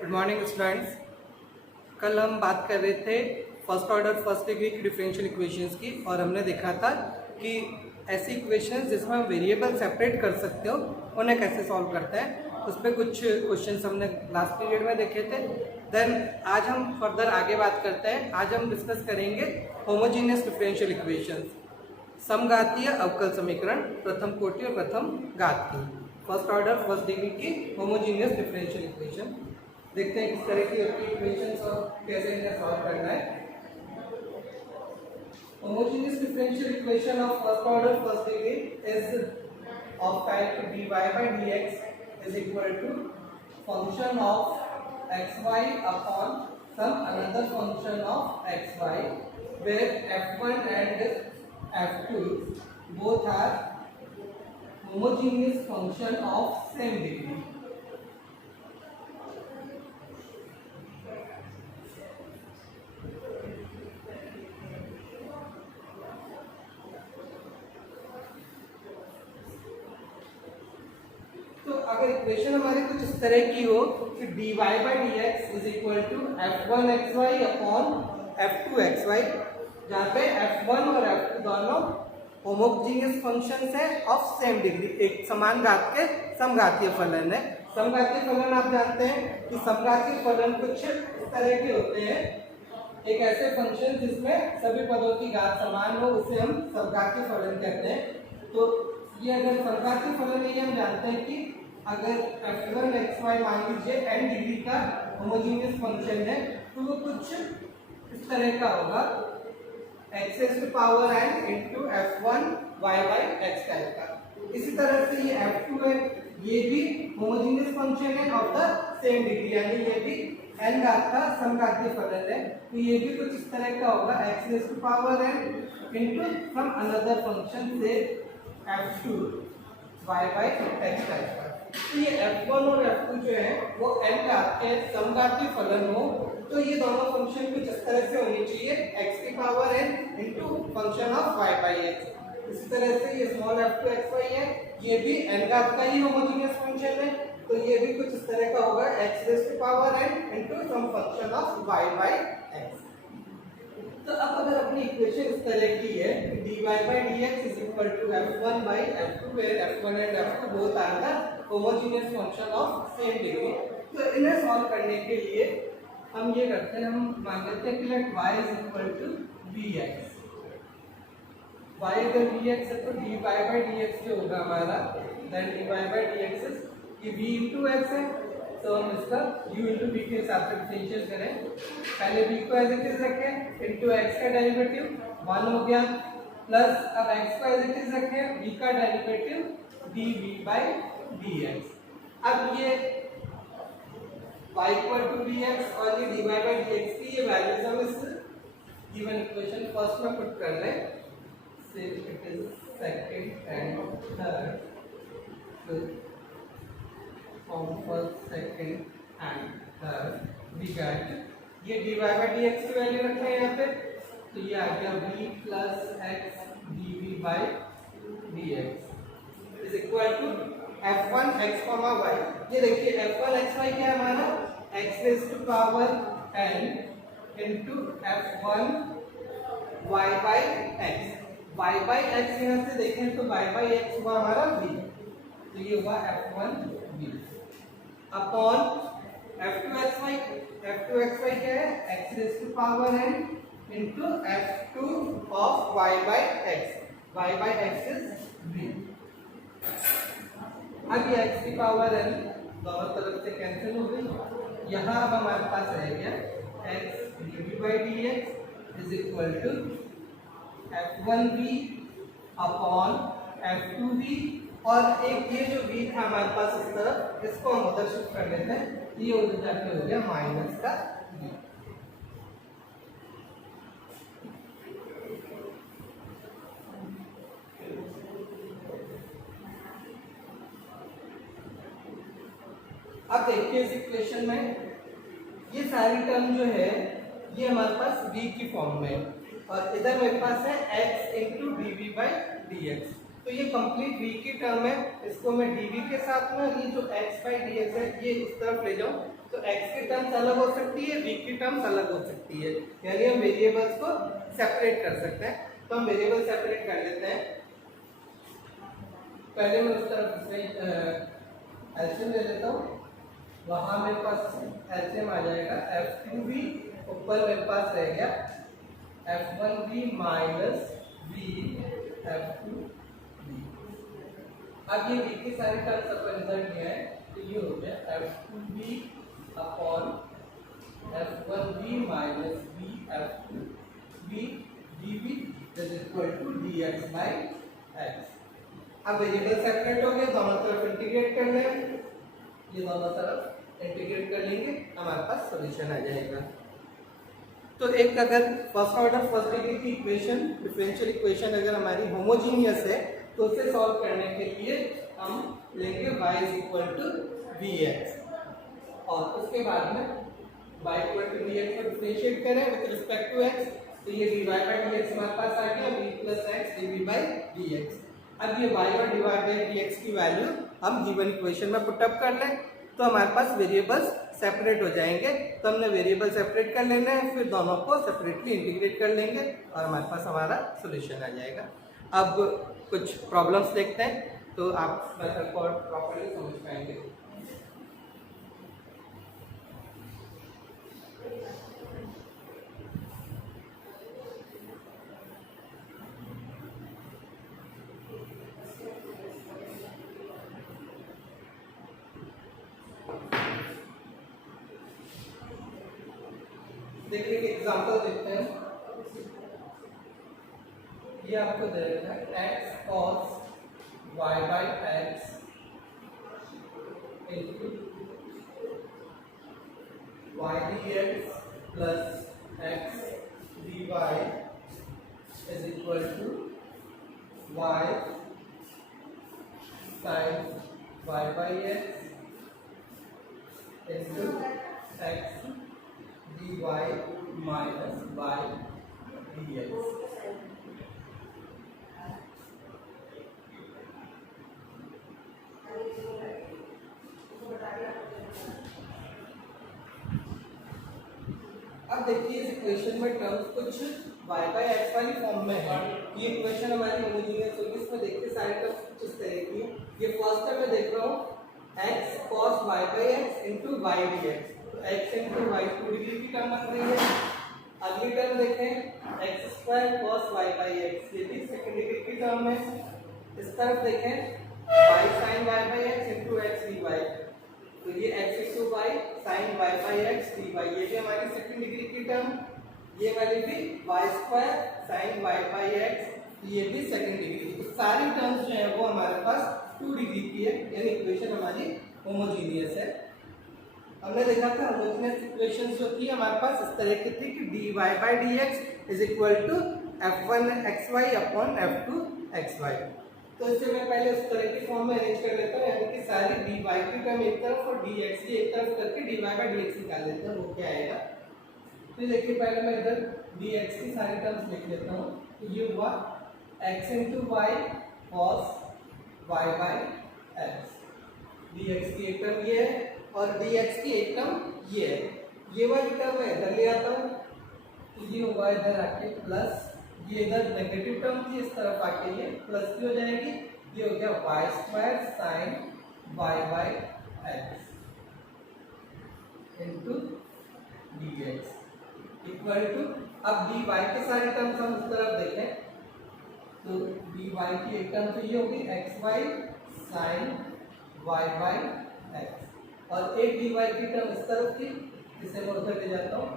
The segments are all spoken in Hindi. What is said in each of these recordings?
Good morning students. कल हम बात कर रहे थे फर्स्ट ऑर्डर फर्स्ट डिग्री की डिफरेंशियल इक्वेशंस की, और हमने देखा था कि ऐसी इक्वेशंस जिसमें हम वेरिएबल सेपरेट कर सकते हो उन्हें कैसे सॉल्व करते हैं। उस पर कुछ क्वेश्चंस हमने लास्ट पीरियड में देखे थे। देन आज हम फर्दर आगे बात करते हैं। आज हम डिस्कस करेंगे होमोजीनियस डिफरेंशियल इक्वेशंस, समघातीय अवकल समीकरण, प्रथम कोटि और प्रथम घात की फर्स्ट ऑर्डर फर्स्ट डिग्री की होमोजीनियस डिफरेंशियल इक्वेशन। देखते हैं किस तरह की होती है इक्वेशंस और कैसे इन्हें सॉल्व करना है। Homogeneous differential equation of first order first degree is of type dy by dx is equal to function of xy upon some another function of xy where f1 and f2 both are homogeneous function of same degree. तो अगर इक्वेशन हमारी कुछ इस तरह की हो कि dy by dx is equal to f1xy upon f2xy, जहाँ पे f1 और f2 दोनों होमोजीनियस फंक्शंस है ऑफ सेम डिग्री, एक समान घात के समघातीय फलन है। समघातीय फलन आप जानते हैं कि समघातीय फलन कुछ इस तरह के होते हैं, एक ऐसे फंक्शन जिसमें सभी पदों की घात समान हो उसे हम समघातीय फलन कहते हैं। तो ये अगर समघातीय फलन है, हम जानते हैं कि अगर f1 xy मान लीजिए n डिग्री का होमोजीनियस फंक्शन है तो वो कुछ इस तरह का होगा x raised to power n into f1 y by x type का। इसी तरह से ये f2 है, ये भी होमोजीनियस फंक्शन है ऑफ द सेम डिग्री, यानी ये भी n घात का समघातीय फलन है। तो ये भी कुछ इस तरह का होगा x raised to power n into some another function से f2 y by x type का। तो ये f1 और f2 जो है वो n घात के समघातीय फलन हो तो ये दोनों फंक्शन कुछ इस तरह से होनी चाहिए x की power n into function of y by x। इसी तरह से ये स्मॉल f2 xy है, ये भी n घात का ही होमोजेनियस फंक्शन है, तो ये भी कुछ इस तरह का होगा x raise to power n into some function of y by x। तो अब अगर अपनी इक्वेशन इस तरह की है dy by dx is equal to f1 by f2 where f1 and f2 both are the homogeneous function of same degree। तो इन्हें सॉल्व करने के लिए हम ये करते हैं, हम मान लेते हैं कि late y is equal to vx। y अगर vx है तो dy by dx जो होगा हमारा, then dy by dx is ये v into x है, तो हम इसका u into v के हिसाब से डिफरेंशिएट करें। पहले v को एज इट इज रखें इनटू x का डेरिवेटिव 1 हो गया, प्लस अब x को एज इट इज रखें v का डेरिवेटिव dv by dx। अब ये y इक्वल टू dx और ये dy by dx की ये वैल्यूज हम इस गिवन इक्वेशन फर्स्ट में पुट कर रहे हैं, से it is second and third, from first second and third we get ये dy by dx की वैल्यू रखते हैं यहाँ पे, तो ये आ गया v plus x dv by dx is equal to f1 x comma y। ये देखिए f1 xy क्या है हमारा, x raised to power n into f1 y by x। y by x यहाँ से देखें तो y by x हुआ हमारा v, तो ये हुआ f1 v upon f2xy। f2xy क्या है, x raised to power n into f2 of y by x। y by x is v। अब ये x की पावर n दोनों तरफ से कैंसिल हो गई, यहाँ अब हमारे पास रह गया x dv by dx is equal to f1v upon f2v, और एक ये जो v था हमारे पास इस तरफ, इसको हम उधर शिफ्ट कर लेते हैं, ये उधर जाके हो गया माइनस का v। अब देखिए इस इक्वेशन में ये सारी टर्म जो है ये हमारे पास v की फॉर्म में है, और इधर मेरे पास है x into D V by D X. तो ये कंप्लीट v की टर्म है, इसको मैं dv के साथ में ये जो x बाई डी एक्स है ये इस तरफ ले जाऊं तो x की टर्म्स अलग हो सकती है, v की टर्म्स अलग हो सकती है, यानी हम वेरिएबल्स को सेपरेट कर सकते हैं। तो हम वेरिएबल सेपरेट कर लेते हैं। पहले मैं उस तरफ से एलसीएम ले लेता हूँ। वहां मेरे पास एलसीएम आ जाएगा f2v, ऊपर मेरे पास रह गया f1v माइनस v f2v। अब ये v की सारी टर्म्स अपन रिजल्ट किया है, तो ये हो गया f2v upon f1v minus v f2v dv is equal to dx by x। अब वेरिएबल सेपरेट हो गए, दोनों तरफ इंटीग्रेट कर लें, ये दोनों तरफ इंटीग्रेट कर लेंगे, हमारे पास सॉल्यूशन आ जाएगा। तो एक अगर फर्स्ट ऑर्डर फर्स्ट डिग्री की इक्वेशन, डिफरेंशियल इक्वेशन अगर हमारी होमोजीनियस है तो उसे सॉल्व करने के लिए हम लेंगे y is equal to vx और उसके बाद में y इक्वल टू vx को डिफरेंशिएट करें विद रिस्पेक्ट टू x, तो ये dy बाय dx हमारे पास आ गया v plus x dv by dx। अब ये y और dy बाय dx की वैल्यू हम गिवन इक्वेशन में पुट अप कर लें तो हमारे पास वेरिएबल्स सेपरेट हो जाएंगे। तो हमने वेरिएबल सेपरेट कर लेना है, फिर दोनों को सेपरेटली इंटीग्रेट कर लेंगे और हमारे पास हमारा सॉल्यूशन आ जाएगा। अब कुछ प्रॉब्लम्स देखते हैं तो आप मेथड को प्रॉपर्ली समझ पाएंगे। देखिए एक एग्जांपल देखते हैं। ये आपको दे रखा है x cos y by x into y dx plus x dy is equal to y sin y by x into x dy minus y dx। अब देखिए इस इक्वेशन में टर्म्स कुछ y by x वाली फॉर्म में है। ये इक्वेशन हमारी होमोजीनियस होगी, इसमें देखिए सारे टर्म्स कुछ इस तरह की। ये फर्स्ट टर्म में देख रहा हूँ x cos y by x into y dx, तो x into y 2 डिग्री की टर्म बन रही है। अगली टर्म देखें x square cos y by x, ये भी सेकंड डिग्री की टर्म है। इस तरफ देखें y sin y by x into x dy, तो ये x into y sin y by x dy, ये भी हमारी सेकंड डिग्री की टर्म। ये वाली भी y square sin y by x, ये भी सेकंड डिग्री। तो सारी टर्म्स जो है वो हमारे पास 2 डिग्री की है, यानी इक्वेशन हमारी होमोजीनियस है। हमने देखा था होमोजीनियस इक्वेशंस जो थी हमारे पास इस तरह की थी कि dy by dx is equal to f1xy upon f2xy। तो इससे मैं पहले उस तरह की फॉर्म में अरेंज कर लेता हूँ, यानी कि सारी dy की टर्म एक तरफ और dx की एक तरफ करके dy by dx निकाल लेते हैं, वो क्या आएगा। तो देखिए पहले मैं इधर dx की सारी टर्म्स लिख लेता हूँ। तो ये हुआ x into y cos y by x, dx की एक टर्म ये है और dx की एक टर्म ये है। ये वाली टर्म मैं इधर ले आता हूँ, तो ये होगा इधर आके प्लस, ये इधर नेगेटिव टर्म थी, इस तरफ आके ये प्लस की हो जाएगी। ये हो गया y square sine y by x into dx equal to, अब dy के सारे टर्म्स हम उस तरफ देखें तो dy की एक टर्म तो ये होगी xy sine y by x और एक dy की टर्म इस तरफ थी, इसे मैं उधर ले जाता हूँ।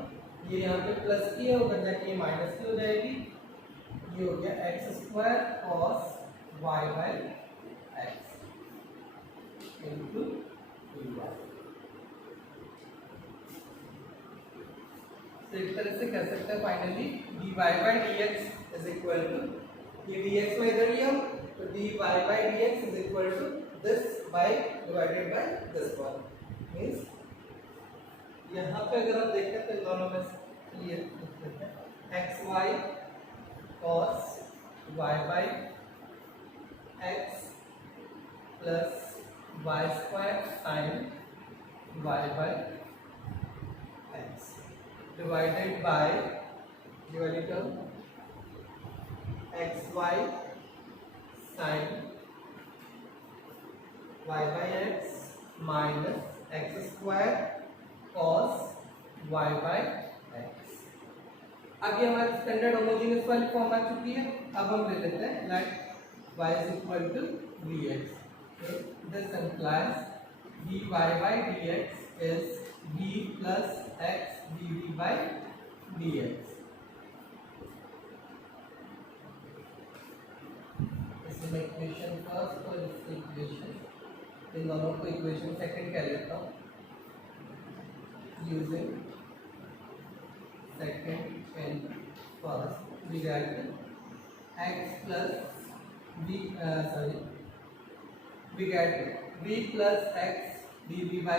ये यहाँ पे प्लस की है, उधर जाके ये माइनस की हो जाएगी। ये हो गया X square cos Y by X into dy। तो इस तरह से कर सकते हैं finally dy by dx is equal to, ये dx में इधर लिया तो dy by dx is equal to this by divided by this one. Means यहाँ पे अगर हम देखें तो दोनों में ये X Y cos Y by X plus Y square sine Y by divided by ये वाली term X Y sine Y by X minus X square cos Y by X. अब ये हमारी स्टैंडर्ड होमोजेनियस वाली फॉर्म आ चुकी है। अब हम ले लेते हैं like y is equal to dx. So this implies dy by dx is v plus x dv by dx. इसमें इक्वेशन फर्स्ट और इसकी इक्वेशन, इन दोनों को इक्वेशन सेकंड कह लेता हूँ using second and first we get x plus v we get v plus x dv by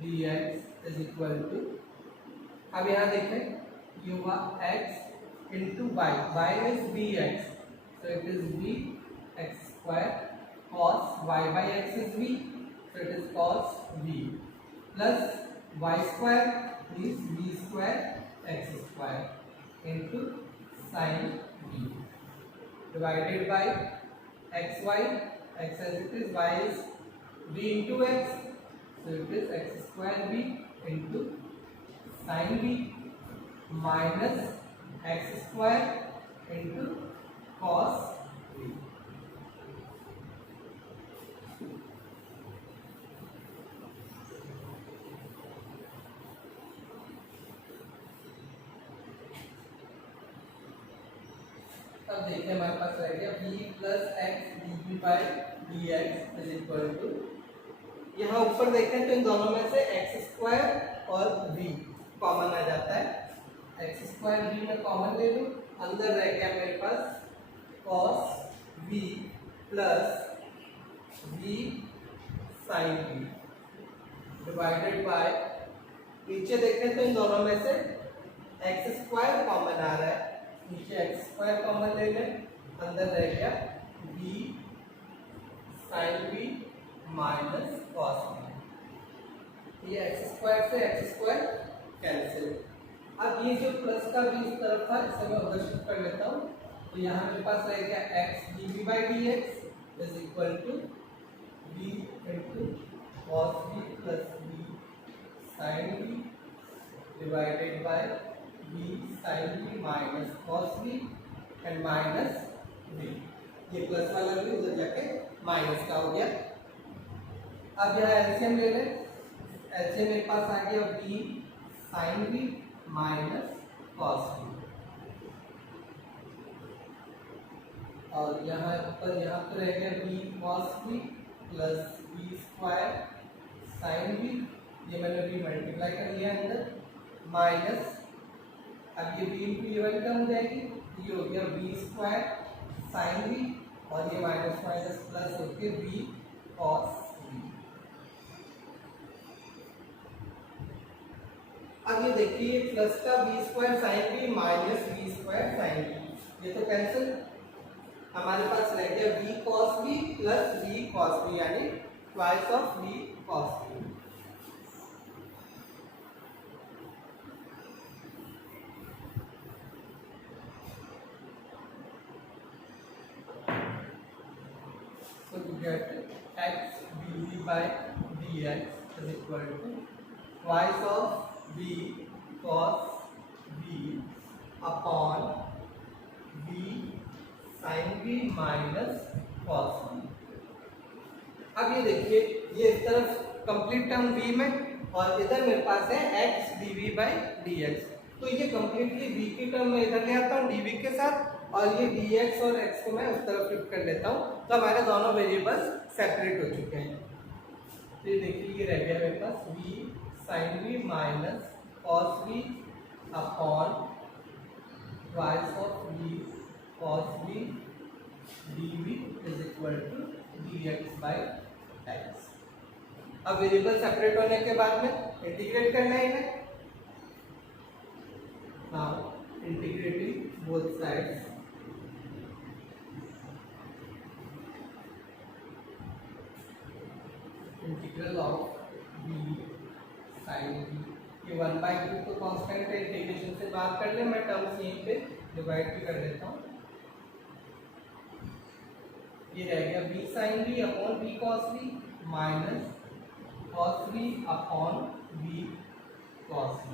dx is equal to, अब यहाँ देखें ये हुआ x into y is dx, so it is v x square cos y by x is v, so it is cos v plus y square is v square x square into sin v divided by xy, x as it is, y is v into x, so it is x square v into sin v minus x square into cos v. अब देखिए हमारे पास रह गया v plus X dv by dx is equal to, यहाँ ऊपर देखें तो इन दोनों में से एक्स स्क्वायर और v कॉमन आ जाता है। एक्स स्क्वायर v में कॉमन ले लूँ, अंदर रह गया मेरे पास cos v plus v sin v divided by, नीचे देखें तो इन दोनों में से एक्स स्क्वायर कॉमन आ रहा है, नीचे एक्स स्क्वायर कॉमन ले लें, अंदर रह गया v sin v minus cos v, ये एक्स स्क्वायर से एक्स स्क्वायर कैंसिल। अब ये जो प्लस का v इस तरफ था इसे मैं उधर शिफ्ट कर लेता हूँ, तो यहाँ मेरे पास रह गया x dv by dx is equal to v into cos v plus v sin v divided by v sin v minus cos v and minus v, ये प्लस वाला भी उधर जाके माइनस का हो गया। अब यहाँ एलसीएम ले लें, एलसीएम मेरे पास आ गया v sin v minus cos v, और यहाँ पर तो रह गया v cos v plus v square sin v, ये मैंने v मल्टीप्लाई कर लिया अंदर माइनस, अब ये v इंटू ये वाली टर्म हो जाएगी, ये हो गया v स्क्वायर साइन v और ये माइनस माइनस प्लस होके v cos v। अब ये देखिए प्लस का v square sine v minus v square sine v, ये तो कैंसिल, हमारे पास रह गया v cos v plus v cos v यानी twice of v cos v। So we get x dv by dx is equal to twice of v cos v upon v sin v minus cos v। अब ये देखिए ये इस तरफ कंप्लीट टर्म v में और इधर मेरे पास है x dv by dx, तो ये कंप्लीटली v की टर्म में इधर ले आता हूँ dv के साथ और ये dx और x को मैं उस तरफ शिफ्ट कर लेता हूँ, तो हमारे दोनों वेरिएबल्स सेपरेट हो चुके हैं। तो ये देखिए ये रह गया मेरे पास v sin v minus cos v upon twice of v cos v dv is equal to dx by x। अब वेरिएबल सेपरेट होने के बाद में इंटीग्रेट करना है इन्हें, now integrating both sides, integral of v sin v ये 1/2 तो कांस्टेंट है, इंटीग्रेशन से बाहर कर ले, मैं टर्म्स यहीं पे डिवाइड भी कर देता हूँ। ये रह गया b sin v upon b cos v minus cos v upon v cos v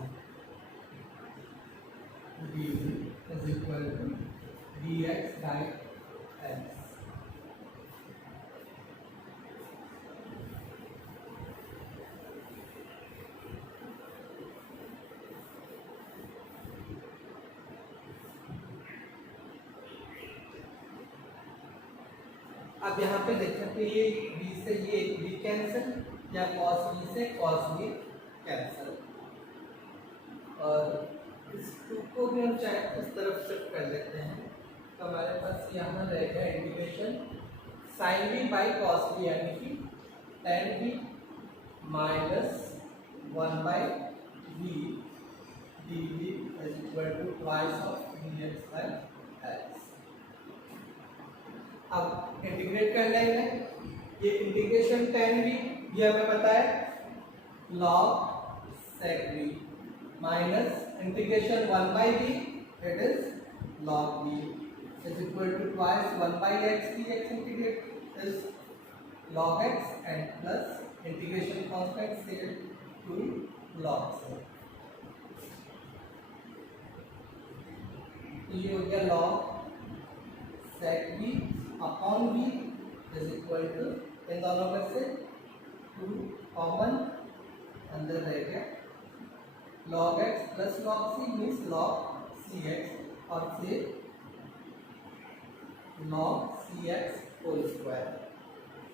dv is equal to dx by x। अब यहाँ पे देखें तो ये v से ये v कैंसिल, या cos v से cos v कैंसिल, और इस 2 को भी हम चाहे इस तरफ शिफ्ट कर लेते हैं, तो हमारे पास यहाँ रहेगा integration sin v by cos v यानी कि tan v minus 1 by v dv is equal to twice of dx by x। अब इंटीग्रेट कर लेंगे, ये इंटीग्रेशन tan v ये हमें पता है log sec v minus integration 1 by v it is log v is equal to twice 1 by x dx integrate is log x and plus integration constant C two log C, तो ये हो गया log sec v upon v is equal to इन दोनों में से 2 कॉमन अंदर रह गया log x plus log c means log cx और फिर log cx होल स्क्वायर।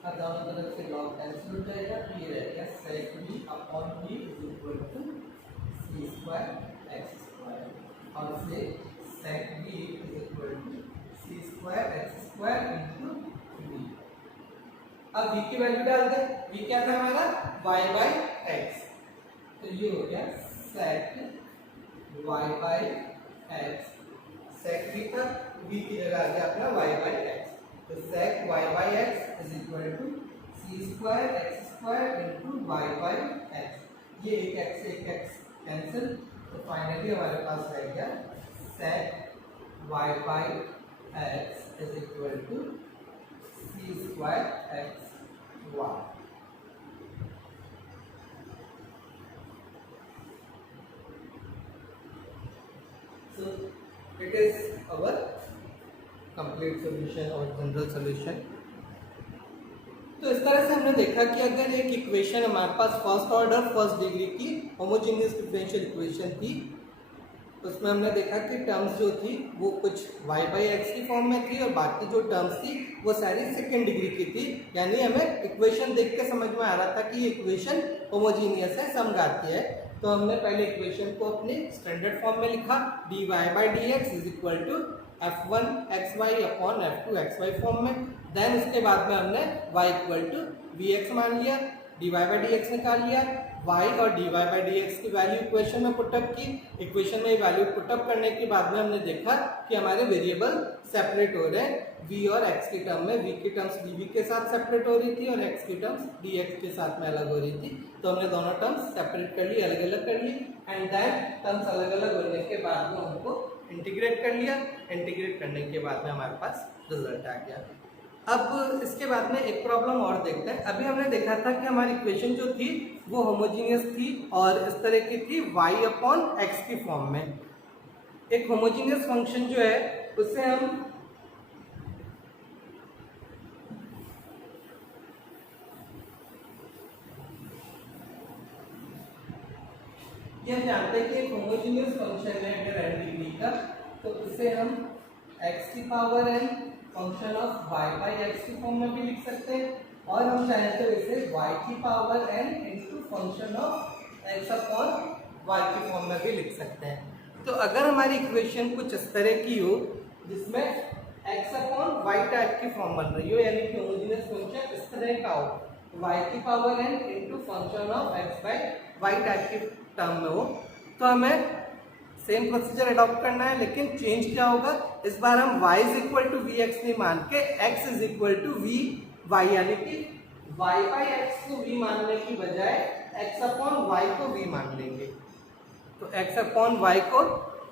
अब दोनों तरफ से log कैंसिल हो जाएगा, तो ये रह गया sec v upon v is equal to c square x square और फिर sec v is equal to c square x square into v। अब v की वैल्यू डाल दे, v क्या था हमारा y बाई x, तो ये हो गया sec y by x, sec v का v की जगह आ गया अपना y बाई x, तो sec y by x is equal to c square x square into y by x, ये एक x से एक x कैंसिल, तो फाइनली हमारे पास रह गया sec y by x is equal to c square x y। So it is our complete solution or general solution। तो इस तरह से हमने देखा कि अगर एक इक्वेशन हमारे पास फर्स्ट ऑर्डर फर्स्ट डिग्री की होमोजेनियस डिफरेंशियल इक्वेशन थी, उसमें हमने देखा कि टर्म्स जो थी वो कुछ y बाई एक्स की फॉर्म में थी और बाकी जो टर्म्स थी वो सारी सेकेंड डिग्री की थी, यानी हमें इक्वेशन देख के समझ में आ रहा था कि ये इक्वेशन होमोजीनियस है, समघातीय है। तो हमने पहले इक्वेशन को अपने स्टैंडर्ड फॉर्म में लिखा dy by D X is equal to f1xy upon f2xy form में, देन उसके बाद में हमने y इक्वल टू vx मान लिया, dy बाई डी एक्स निकाल लिया, y और dy बाई डी एक्स की वैल्यू इक्वेशन में पुटअप की, इक्वेशन में वैल्यू पुटअप करने के बाद में हमने देखा कि हमारे वेरिएबल सेपरेट हो रहे हैं, v और x की टर्म में, v की टर्म्स dv के साथ सेपरेट हो रही थी और x की टर्म्स dx के साथ में अलग हो रही थी, तो हमने दोनों टर्म्स सेपरेट कर ली, अलग अलग कर ली, एंड देन टर्म्स अलग अलग होने के बाद में उनको इंटीग्रेट कर लिया, इंटीग्रेट करने के बाद में हमारे पास रिजल्ट आ गया। अब इसके बाद में एक प्रॉब्लम और देखते हैं। अभी हमने देखा था कि हमारी इक्वेशन जो थी वो होमोजीनियस थी और इस तरह की थी y अपॉन एक्स की फॉर्म में। एक होमोजीनियस फंक्शन जो है उससे हम ये जानते हैं कि एक होमोजीनियस फंक्शन है अगर n डिग्री का, तो इसे हम x की power n function of y by x की फॉर्म में भी लिख सकते हैं, और हम चाहें तो इसे y की power n into function of x upon y की फॉर्म में भी लिख सकते हैं। तो अगर हमारी इक्वेशन कुछ इस तरह की हो जिसमें x अपॉन y टाइप की फॉर्म बन रही हो, यानी कि होमोजेनियस फंक्शन इस तरह का हो, y की power n into function of x by y type की टर्म में हो, तो हमें सेम प्रोसीजर अडॉप्ट करना है, लेकिन चेंज क्या होगा, इस बार हम y is equal to v x नहीं मान के x is equal to v y, यानी कि y बाई एक्स को v मानने की बजाय x अपॉन y को v मान लेंगे। तो x अपॉन वाई को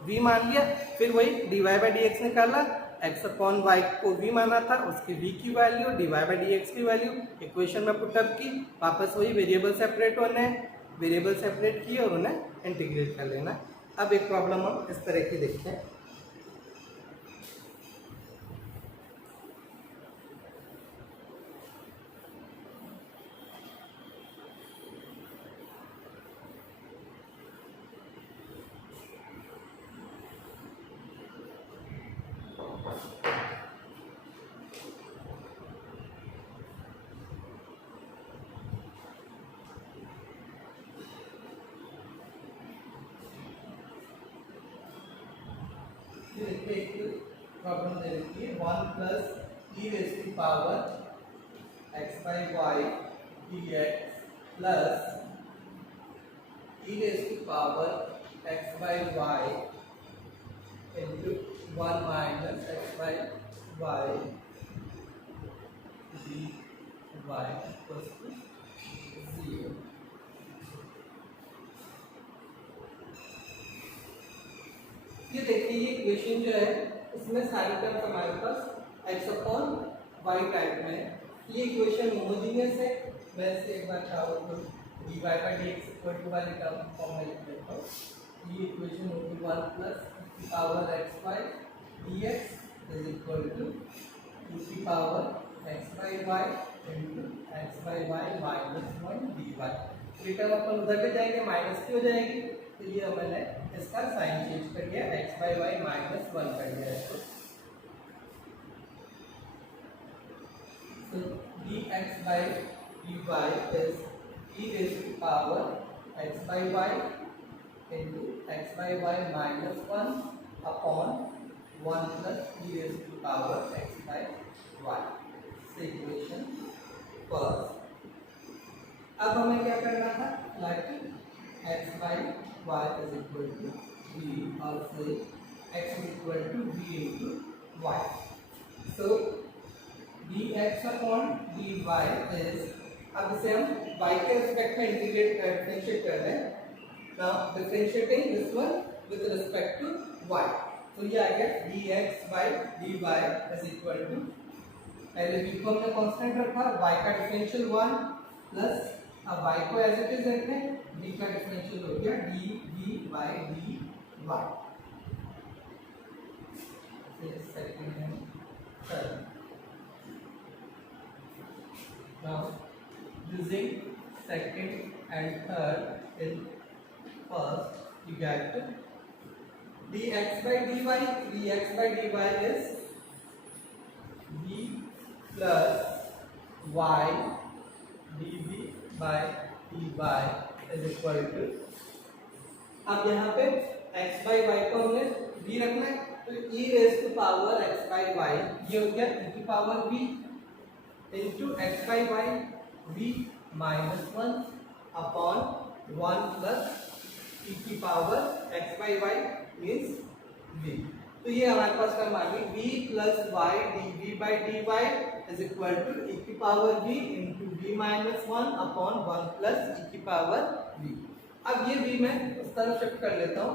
v मान लिया, फिर वही dy बाई डी एक्स निकाला, x अपॉन वाई को v माना था, उसकी v की value dy by D x की वैल्यू इक्वेशन में पुटअप की, वापस वही वेरिएबल सेपरेट होने हैं, वेरिएबल सेपरेट किए और उन्हें इंटीग्रेट कर लेना। अब एक प्रॉब्लम हम इस तरह की देखते हैं। देखिए एक प्रॉब्लम दे रखी है 1 plus e raise to power x by Y d x plus e raise to power x by y into 1 minus x by Y D y equals to 0। ये देखिए ये इक्वेशन जो है इसमें सारी टर्म्स हमारे पास x अपॉन y टाइप में है। ये इक्वेशन होमोजीनियस है। मैं इसे एक बार चाहूँ तो dy by dx equal to वाली टर्म फॉर्म में लिख देता हूँ। ये इक्वेशन होगी 1 plus power x by dx is equal to की power x by y into x by y minus 1 dy। ये टर्म अपन उधर ले जाएंगे, माइनस की हो जाएगी, तो ये मैंने इसका साइन चेंज कर दिया, x बाई वाई माइनस 1 कर दिया इसको। So dx by dy is e raised to power x by y into x by y minus 1 upon 1 plus e raised to power x by y। So equation first। अब हमें क्या करना था, like x by y is equal to v or say x is equal to v into y। So dx upon dy is, अब इसे हम y के रिस्पेक्ट में इंटीग्रेट डिफरेंशिएट कर रहे हैं। Now differentiating this one with respect to y, तो ये आ गया dx by dy is equal to, पहले v को हमने कांस्टेंट रखा, y का डिफरेंशियल 1 प्लस, अब y को एज इट इज रखें, d का डिफरेंशियल हो गया D by D Y. Second है third. Now using second and third in first you get dx by dy, dx by dy is v plus y dv by dy is equal to, अब यहाँ पे x by y को हमने v रखना है, तो e raise to power x by y ये हो गया e की power v into x by y v minus 1 upon 1 plus e की power x by y means v। तो ये हमारे पास टर्म आ गई v plus y dv by dy is equal to e की power v into v minus 1 upon 1 plus e की पावर v। अब ये v मैं उस तरफ शिफ्ट कर लेता हूँ,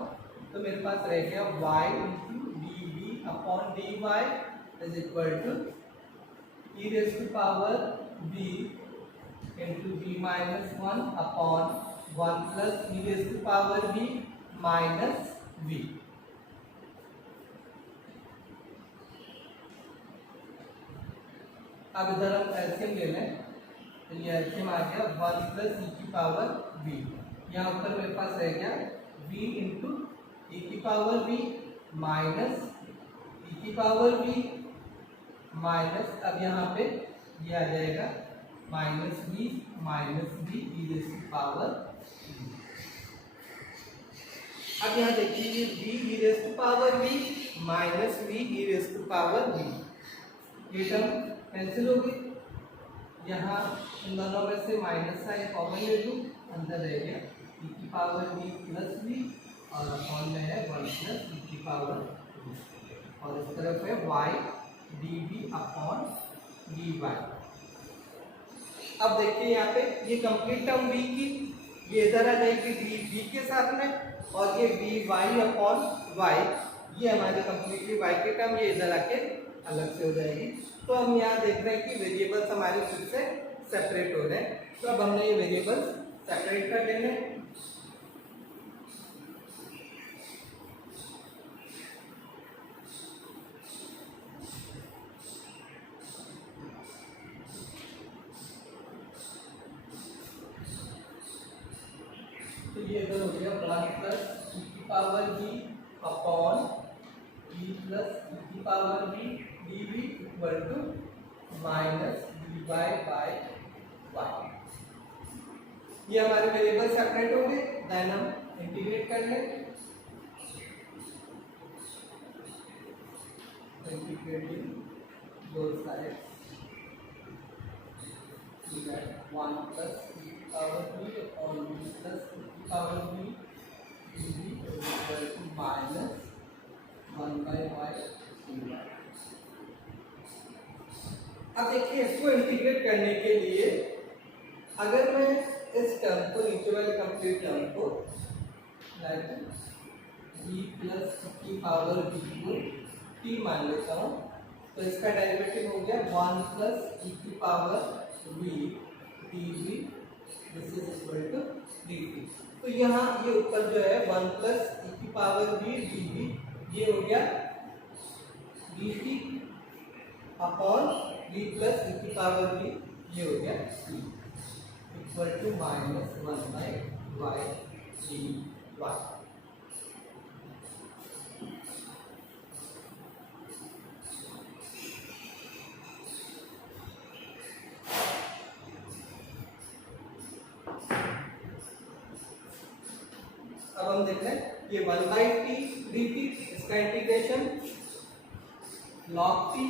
तो मेरे पास रह गया y into dv upon dy is equal to e raise to power v into v minus 1 upon 1 plus e raise to power v minus v। अब इधर हम एलसीएम ले लें, तो ये एलसीएम आ गया 1 प्लस ई की पावर v। यहाँ ऊपर मेरे पास रह गया v इंटू ई की पावर v माइनस ई की पावर v माइनस, अब यहाँ पे ये आ जाएगा minus v e raise to power v। अब यहाँ देखिए ये v e raise to power v minus v e raise to power v, ये टर्म कैंसिल होगी, यहाँ इन दोनों में से माइनस साइन कॉमन ले लूँ, अंदर रह गया e की पावर v प्लस v और अपॉन में है 1 प्लस e की पावर v, और इस तरफ है y dv अपॉन dy। अब देखिए यहाँ पे ये कंप्लीट टर्म v की, ये इधर आ जाएगी डी वी के साथ में, और ये डी वाई अपॉन वाई, ये हमारी कंप्लीटली वाई के टर्म ये इधर आके अलग से हो जाएगी। तो हम यहाँ देख रहे हैं कि वेरिएबल्स हमारे फिर से सेपरेट हो रहे हैं। तो अब हमने ये वेरिएबल्स सेपरेट कर लेने। तो ये इधर हो गया 1 प्लस ई की power V upon E plus E की power V D V equal to minus D Y by Y. ये हमारे वेरिएबल सेपरेट हो गए। देन हम इंटीग्रेट कर लें। Integrating both sides, 1 plus E की power V upon V plus E की power V D V equal to minus 1 by Y D Y. अब देखिए, इसको इंटीग्रेट करने के लिए अगर मैं इस टर्म को, नीचे वाले कंप्लीट टर्म को b प्लस की पावर b को t मान लेता हूँ, तो इसका डेरिवेटिव हो गया 1 प्लस e की power v dv, this is equal to dt। तो यहाँ ये ऊपर जो है 1 प्लस e की पावर v dv, ये हो गया dt upon v plus e की पावर v, ये हो गया t equal to minus 1 by Y D Y. अब हम देख रहे हैं ये 1 बाई टी डी टी, इसका integration log t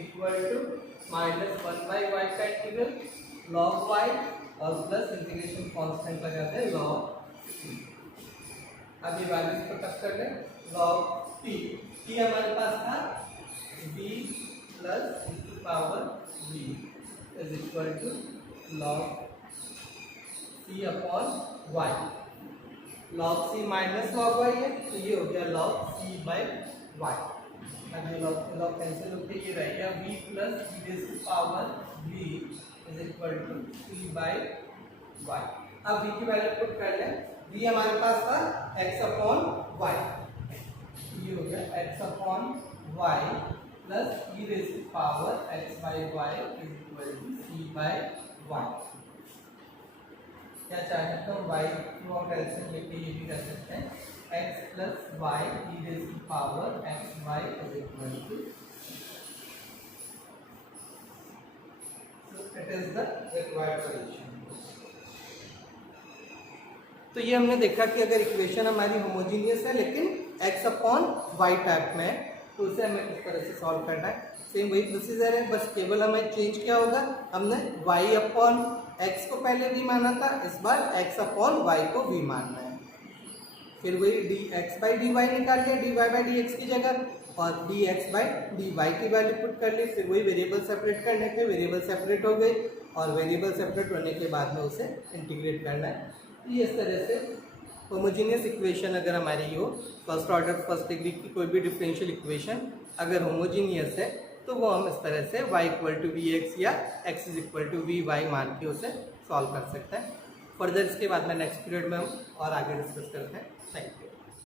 equal to minus 1 by Y का इंटीग्रल लॉग वाई और प्लस इंटीग्रेशन कांस्टेंट लगाते हैं लॉग टी। अब ये वैल्यूज को टक कर लें। लॉग टी, टी हमारे पास था b प्लस e की power v is equal to log c upon y। Log c minus log y है, तो ये हो गया लॉग c बाई y। अब ये लॉग कैंसिल होकर ये रह गया v प्लस e रेज़ की power v is equal to c by y। अब v की वैल्यू पुट कर लें। v हमारे पास था x अपॉन y, ये हो गया x upon y plus e raise की power x by y is equal to c by y। क्या चाहे तो y को हम कैंसिल लेके ये भी कर सकते हैं, x plus y e raise की power x y is equal to, it is the required solution. तो ये हमने देखा कि अगर इक्वेशन हमारी होमोजीनियस है लेकिन x अपॉन y टाइप में है, तो उसे हमें इस तरह से सॉल्व करना है। सेम वही प्रोसीजर है, बस केवल हमें चेंज क्या होगा, हमने y अपॉन x को पहले v माना था, इस बार x अपॉन y को v मानना है। फिर वही dx बाई dy निकाल लिया dy बाई dx की जगह, और dx बाई dy की वैल्यू पुट कर ली। फिर वही वेरिएबल सेपरेट करने के, वेरिएबल सेपरेट हो गई, और वेरिएबल सेपरेट होने के बाद में उसे इंटीग्रेट करना है। ये इस तरह से होमोजीनियस इक्वेशन अगर हमारी हो, फर्स्ट ऑर्डर फर्स्ट डिग्री की कोई भी डिफरेंशियल इक्वेशन अगर होमोजीनियस है, तो वो हम इस तरह से y equal to v x या x is equal to v y मान के उसे सॉल्व कर सकते हैं। फर्दर इसके बाद में नेक्स्ट पीरियड में हम और आगे डिस्कस करते हैं। Thank you.